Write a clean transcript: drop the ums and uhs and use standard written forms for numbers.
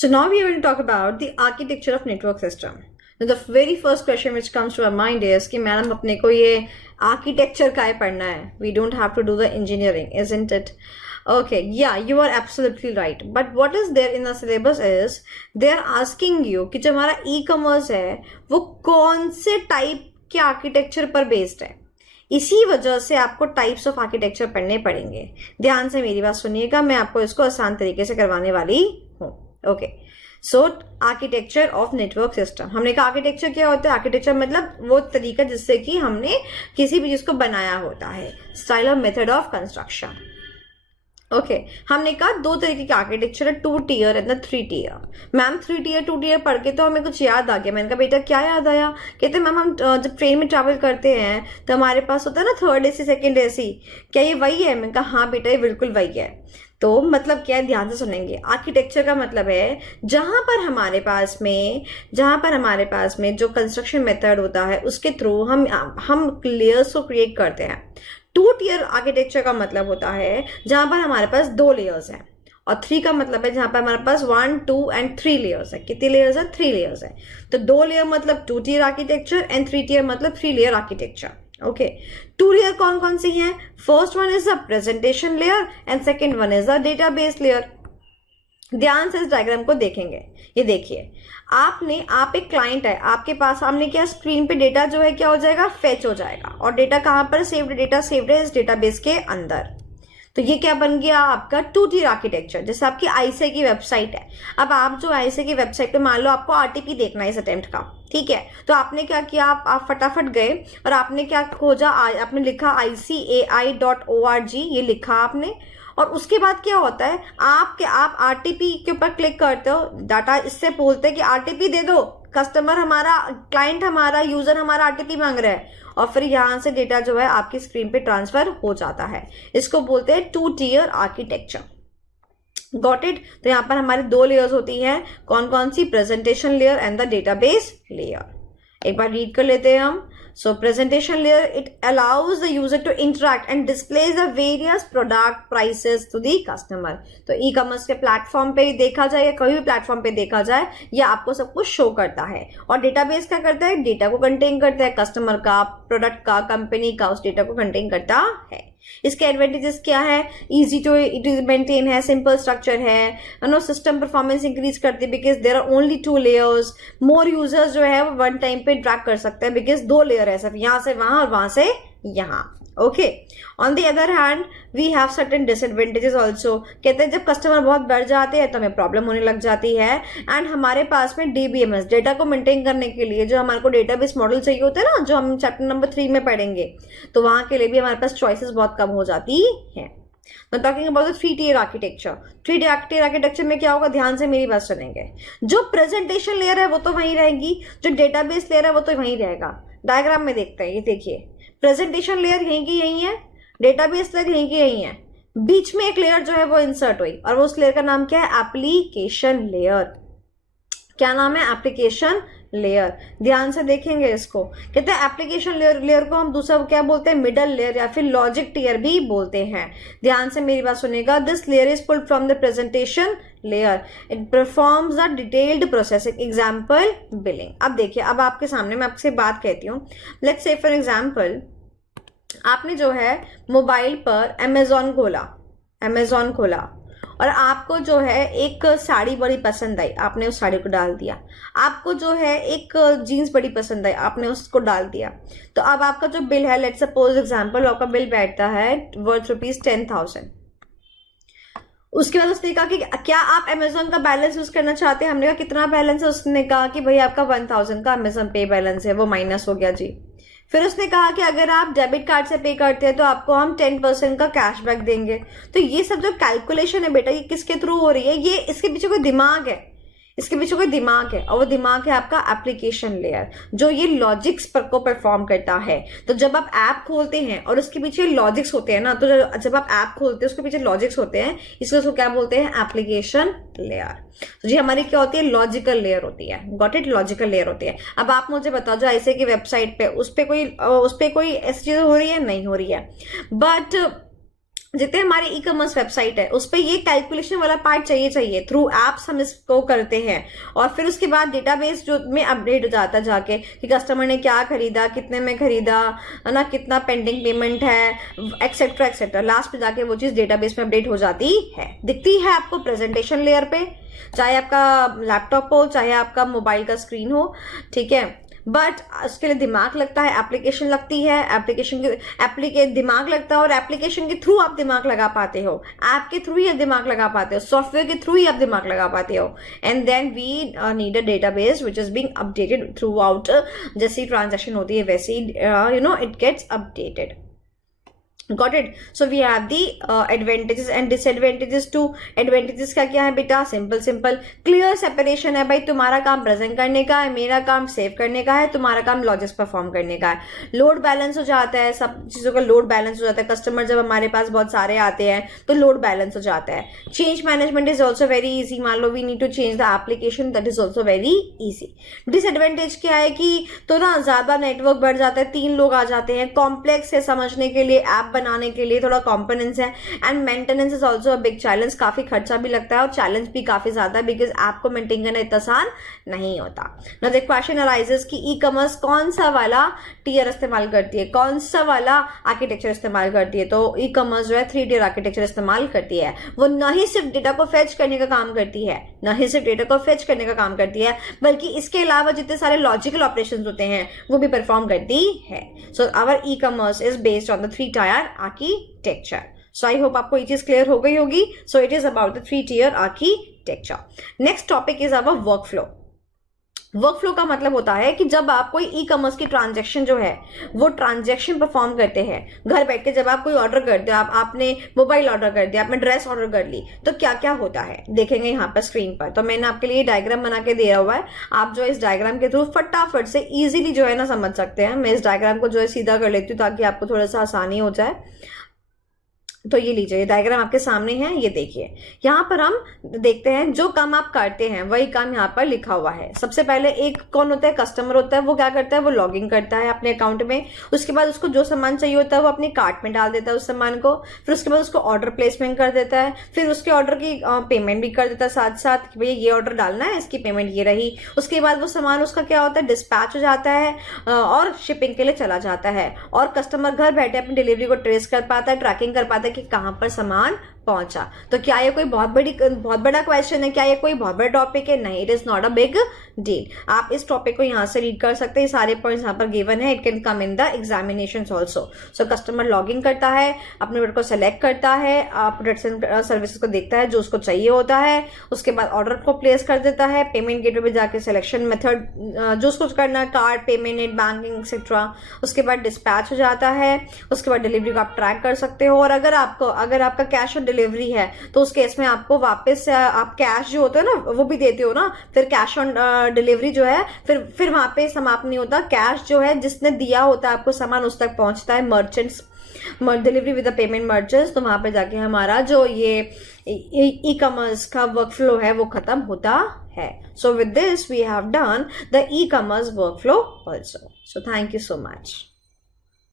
So now we are going to talk about the architecture of network system. Now the very first question which comes to our mind is कि madam अपने को ये architecture का पढ़ना है. We don't have to do the engineering, isn't it? Okay, yeah, you are absolutely right. But what is there in the syllabus is they are asking you कि जो हमारा e-commerce है वो कौन से टाइप के आर्किटेक्चर पर बेस्ड है. इसी वजह से आपको टाइप्स ऑफ आर्किटेक्चर पढ़ने पड़ेंगे. ध्यान से मेरी बात सुनिएगा, मैं आपको इसको आसान तरीके से करवाने वाली हूँ. Okay, so architecture of network system. हमने कहा आर्किटेक्चर क्या होता है. आर्किटेक्चर मतलब वो तरीका जिससे कि हमने किसी भी चीज को बनाया होता है. स्टाइल और मेथड ऑफ कंस्ट्रक्शन. ओके, हमने कहा दो तरीके के आर्किटेक्चर है, 2 tier and 3 tier. Ma'am 3 tier 2 tier पढ़ के तो हमें कुछ याद आ गया. मैंने कहा बेटा क्या याद आया. कहते मैम हम जब ट्रेन में ट्रैवल करते हैं तो हमारे पास होता है ना 3rd AC 2nd AC. क्या ये वही है. मैंने कहा हाँ बेटा ये बिल्कुल वही है. तो मतलब क्या है, ध्यान से सुनेंगे. आर्किटेक्चर का मतलब है जहां पर हमारे पास में जो कंस्ट्रक्शन मेथड होता है उसके थ्रू हम लेयर्स को क्रिएट करते हैं. 2 टियर आर्किटेक्चर का मतलब होता है जहां पर हमारे पास 2 लेयर्स हैं. और 3 का मतलब है जहां पर हमारे पास 1, 2 एंड 3 लेयर्स है. कितनी लेयर्स है. 3 लेयर्स है. तो 2 लेयर मतलब 2 टियर आर्किटेक्चर एंड 3 टियर मतलब 3 लेयर आर्किटेक्चर. ओके, 2 लेयर कौन कौन सी हैं. First one is the presentation layer and second one is the database layer. ध्यान से इस डायग्राम को देखेंगे. ये देखिए, आप एक क्लाइंट है, आपके पास सामने क्या स्क्रीन पे डेटा जो है क्या हो जाएगा, फेच हो जाएगा. और डेटा कहां पर सेव्ड. डेटा सेव्ड है इस डेटाबेस के अंदर. तो ये क्या बन गया आपका 2 टियर आर्किटेक्चर. जैसे आपकी आईसीआई की वेबसाइट है. अब आप जो आईसीआई की वेबसाइट पे मान लो आपको आरटीपी देखना है इस अटेम्प्ट का, ठीक है. तो आपने क्या किया, आप फटाफट गए और आपने क्या खोजा, आपने लिखा ICAI.org, ये लिखा आपने. और उसके बाद क्या होता है, आप आरटीपी के ऊपर क्लिक करते हो. डाटा इससे बोलते हैं कि आरटीपी दे दो. कस्टमर हमारा, क्लाइंट हमारा, यूजर हमारा आरटीपी मांग रहा है. और फिर यहां से डेटा जो है आपकी स्क्रीन पे ट्रांसफर हो जाता है. इसको बोलते हैं 2 टियर आर्किटेक्चर. Got it. तो यहाँ पर हमारी 2 लेयर्स होती हैं. कौन कौन सी. Presentation layer and the database layer. एक बार रीड कर लेते हैं हम. So presentation layer, it allows the user to interact and displays the various product prices to the customer. तो e-commerce के प्लेटफॉर्म पे देखा जाए या कोई भी प्लेटफॉर्म पे देखा जाए, ये आपको सब कुछ शो करता है. और डेटाबेस क्या करता है, डेटा को कंटेन करता है, कस्टमर का, प्रोडक्ट का, कंपनी का, उस डेटा को कंटेन करता है. इसके एडवांटेजेस क्या है, इजी टू मेंटेन है, सिंपल स्ट्रक्चर है, नो सिस्टम परफॉर्मेंस इंक्रीज करती है because there are only 2 layers. More users जो है वो वन टाइम पे इंटरेक्ट कर सकते हैं बिकॉज 2 लेयर है, सिर्फ यहां से वहां और वहां से यहां. Okay, on the other hand we have certain disadvantages also. कहते हैं जब कस्टमर बहुत बढ़ जाते हैं तो हमें प्रॉब्लम होने लग जाती है. एंड हमारे पास में DBMS, डेटा को मेंटेन करने के लिए जो हमारे को डेटाबेस मॉडल चाहिए होता है ना, जो हम चैप्टर नंबर 3 में पढ़ेंगे, तो वहां के लिए भी हमारे पास चॉइसेस बहुत कम हो जाती है. मैं talking about 3 tier architecture. 3 tier architecture में क्या होगा, ध्यान से मेरी बात सुनेंगे. जो प्रेजेंटेशन लेयर है वो तो वहीं रहेगी, जो डेटाबेस लेयर है वो तो वहीं रहेगा. डायग्राम में देखते हैं. ये देखिए, प्रेजेंटेशन लेयर यहीं की यहीं है, डेटाबेस लेयर यहीं की यहीं है. बीच में एक लेयर जो है वो इंसर्ट हुई और वो उस लेयर का नाम क्या है, एप्लीकेशन लेयर. क्या नाम है, एप्लीकेशन लेयर. ध्यान से देखेंगे इसको. कहते हैं एप्लीकेशन लेयर को हम दूसरा क्या बोलते हैं, मिडल लेयर या फिर लॉजिक टियर भी बोलते हैं. ध्यान से मेरी बात सुनेगा. This layer is pulled from the presentation layer. It performs the detailed processing. Example billing. अब देखिए, अब आपके सामने मैं आपसे बात कहती हूँ. लेट्स से फॉर एग्जाम्पल आपने जो है मोबाइल पर अमेजोन खोला और आपको जो है एक साड़ी बड़ी पसंद आई, आपने उस साड़ी को डाल दिया. आपको जो है एक जीन्स बड़ी पसंद आई, आपने उसको डाल दिया. तो अब आपका जो बिल है, लेट्स सपोज एग्जांपल आपका बिल बैठता है वर्थ ₹10,000. उसके बाद उसने कहा कि क्या आप अमेजोन का बैलेंस यूज करना चाहते हैं. हमने कहा कितना बैलेंस है. उसने कहा कि भाई आपका 1000 का अमेजोन पे बैलेंस है, वो माइनस हो गया जी. फिर उसने कहा कि अगर आप डेबिट कार्ड से पे करते हैं तो आपको हम 10% का कैशबैक देंगे. तो ये सब जो कैलकुलेशन है बेटा, ये किसके थ्रू हो रही है, ये इसके पीछे कोई दिमाग है. और वो दिमाग है आपका एप्लीकेशन लेयर, जो ये लॉजिक्स पर को परफॉर्म करता है. तो जब आप ऐप खोलते हैं और उसके पीछे लॉजिक्स होते हैं ना, तो जब आप ऐप खोलते हैं उसके पीछे लॉजिक्स होते हैं, इसको क्या बोलते हैं, एप्लीकेशन लेयर. तो जी हमारी क्या होती है, लॉजिकल लेयर होती है. गॉट इट, लॉजिकल लेयर होती है. अब आप मुझे बताओ, जो ऐसे की वेबसाइट पे उस पे कोई ऐसी चीज हो रही है, नहीं हो रही है. बट जितने हमारे ई कॉमर्स वेबसाइट है उस पर ये कैलकुलेशन वाला पार्ट चाहिए थ्रू एप्स हम इसको करते हैं, और फिर उसके बाद डेटाबेस जो में अपडेट हो जाता है जाके कि कस्टमर ने क्या खरीदा, कितने में खरीदा, है ना, कितना पेंडिंग पेमेंट है, एक्सेट्रा एक्सेट्रा। लास्ट में जाके वो चीज़ डेटाबेस में अपडेट हो जाती है, दिखती है आपको प्रेजेंटेशन लेयर पे, चाहे आपका लैपटॉप हो चाहे आपका मोबाइल का स्क्रीन हो, ठीक है। बट उसके लिए दिमाग लगता है, एप्लीकेशन लगती है, दिमाग लगता है, और एप्लीकेशन के थ्रू आप दिमाग लगा पाते हो, ऐप के थ्रू ही आप दिमाग लगा पाते हो, सॉफ्टवेयर के थ्रू ही आप दिमाग लगा पाते हो। And then we need a database which is being updated throughout, जैसी ट्रांजेक्शन होती है वैसे ही it gets updated. Got it? So we have the advantages and disadvantages too. Advantages का क्या है बेटा? सिंपल क्लियर सेपरेशन है भाई, तुम्हारा काम प्रेजेंट करने का है, मेरा काम सेव करने का है, तुम्हारा काम लॉजिक्स परफॉर्म करने का है। लोड बैलेंस हो जाता है, सब चीजों का लोड बैलेंस हो जाता है। कस्टमर जब हमारे पास बहुत सारे आते हैं तो लोड बैलेंस हो जाता है। Change management is also very easy. मान लो we need to change the application, that is also very easy. Disadvantage क्या है कि तो ना ज्यादा नेटवर्क बढ़ जाता है, 3 लोग आ जाते हैं, कॉम्प्लेक्स है समझने के लिए, ऐप बनाने के लिए थोड़ा कंपोनेंट्स है, and maintenance is also a big challenge. काफी खर्चा भी लगता है और चैलेंज भी काफी ज्यादा है, बिकॉज ऐप को मेंटेन करना इतना आसान नहीं होता। नाउ द क्वेश्चन अराइजेस कि ई कॉमर्स कौन सा वाला टियर इस्तेमाल करती है, कौन सा वाला आर्किटेक्चर इस्तेमाल करती है। तो ई कॉमर्स जो है 3 टियर आर्किटेक्चर इस्तेमाल करती है। वो न ही सिर्फ डेटा को फेच करने का काम करती है, बल्कि इसके अलावा जितने सारे लॉजिकल ऑपरेशंस होते हैं वो भी परफॉर्म करती है। So our e commerce is based on the 3 tier architecture. So I hope आपको ये चीज क्लियर हो गई होगी। So it is about the 3 tier architecture. Next topic is our workflow. Workflow का मतलब होता है कि जब आप कोई ई कॉमर्स की ट्रांजैक्शन जो है वो ट्रांजैक्शन परफॉर्म करते हैं घर बैठ के, जब आप कोई ऑर्डर करते हो, आपने मोबाइल ऑर्डर कर दिया, आपने ड्रेस ऑर्डर कर ली, तो क्या क्या होता है देखेंगे यहाँ पर स्क्रीन पर। तो मैंने आपके लिए डायग्राम बना के दिया हुआ है, आप जो इस डायग्राम के थ्रू फटाफट से इजीली जो है ना समझ सकते हैं। मैं इस डायग्राम को जो है सीधा कर लेती हूँ ताकि आपको थोड़ा सा आसानी हो जाए। तो ये लीजिए, ये डायग्राम आपके सामने है, ये देखिए। यहाँ पर हम देखते हैं जो काम आप करते हैं वही काम यहाँ पर लिखा हुआ है। सबसे पहले एक कौन होता है, कस्टमर होता है। वो क्या करता है, वो लॉगिन करता है अपने अकाउंट में। उसके बाद उसको जो सामान चाहिए होता है वो अपने कार्ट में डाल देता है उस सामान को। फिर उसके बाद उसको ऑर्डर प्लेसमेंट कर देता है, फिर उसके ऑर्डर की पेमेंट भी कर देता है साथ साथ कि भैया ये ऑर्डर डालना है, इसकी पेमेंट ये रही। उसके बाद वो सामान उसका क्या होता है, डिस्पैच हो जाता है और शिपिंग के लिए चला जाता है, और कस्टमर घर बैठे अपनी डिलीवरी को ट्रेस कर पाता है, ट्रैकिंग कर पाता है कि कहां पर सामान पहुंचा। तो क्या ये कोई बहुत बड़ा क्वेश्चन है, क्या ये कोई बहुत बड़ा टॉपिक है? नहीं, it is not a big deal. आप इस टॉपिक को यहां से रीड कर सकते हैं, सारे पॉइंट्स यहां पर गिवन है। It can come in the examinations also. So customer login करता है, अपने प्रोडक्ट को सेलेक्ट करता है, प्रोडक्ट्स एंड सर्विसेज को देखता है जो उसको चाहिए होता है, उसके बाद ऑर्डर को प्लेस कर देता है, पेमेंट गेटवे पे जाके सिलेक्शन मेथड जो उसको करना है, card, payment, net banking etcetera. उसके बाद डिस्पैच हो जाता है, उसके बाद डिलीवरी को आप ट्रैक कर सकते हो। और अगर आपका कैश ऑन डिलीवरी है तो उस केस में आपको वापस आप कैश जो होता है ना वो भी देते हो ना, फिर कैश ऑन डिलीवरी जो है फिर वहां पे समाप्त नहीं होता। कैश जो है जिसने दिया होता है आपको सामान उस तक पहुंचता है, merchants delivery with the payment merchants. तो वहां पे जाके हमारा जो ये ई कॉमर्स का वर्कफ्लो है वो खत्म होता है। So with this we have done the e commerce workflow also. So thank you so much.